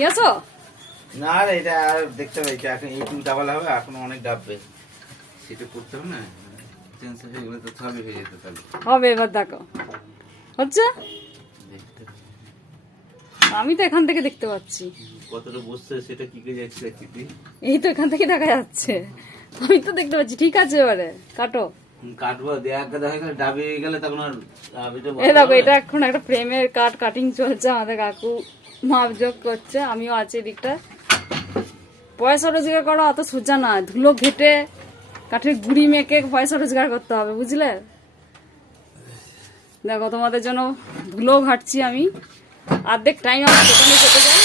নিয়ে আসো। না রে, এটা আর দেখতে পাই এখন এইটুকু ডাবাল হবে, এখন অনেক ডাববে, সেটা করতে হবে না। চেঞ্জ হয়ে গেলে তো সবই হয়ে যেত তাহলে। হবে, এবার দেখো হচ্ছে। দেখতে আমি তো এখান থেকে দেখতে পাচ্ছি। কতটা বসছে সেটা কি করে যাচ্ছে দেখি। এই তো এখান থেকে দেখা যাচ্ছে, আমি তো দেখতে পাচ্ছি। ঠিক আছে, এবারে কাটো। কাটবো দেখা গেলে ডাবে গেলে তখন আর এই দেখো, এটা এখন একটা ফ্রেমের কাটিং চলছে, আমাদের কাকু মাপজোক করছে, আমিও আছি এদিকটা। পয়সা রোজগার করা অত সোজা না, ধুলো ঘেটে কাঠের গুঁড়ি মেখে পয়সা রোজগার করতে হবে, বুঝলে। দেখো তোমাদের জন্য ধুলো ঘাটছি আমি, অর্ধেক টাইম আমার দোকানে কেটে যায়।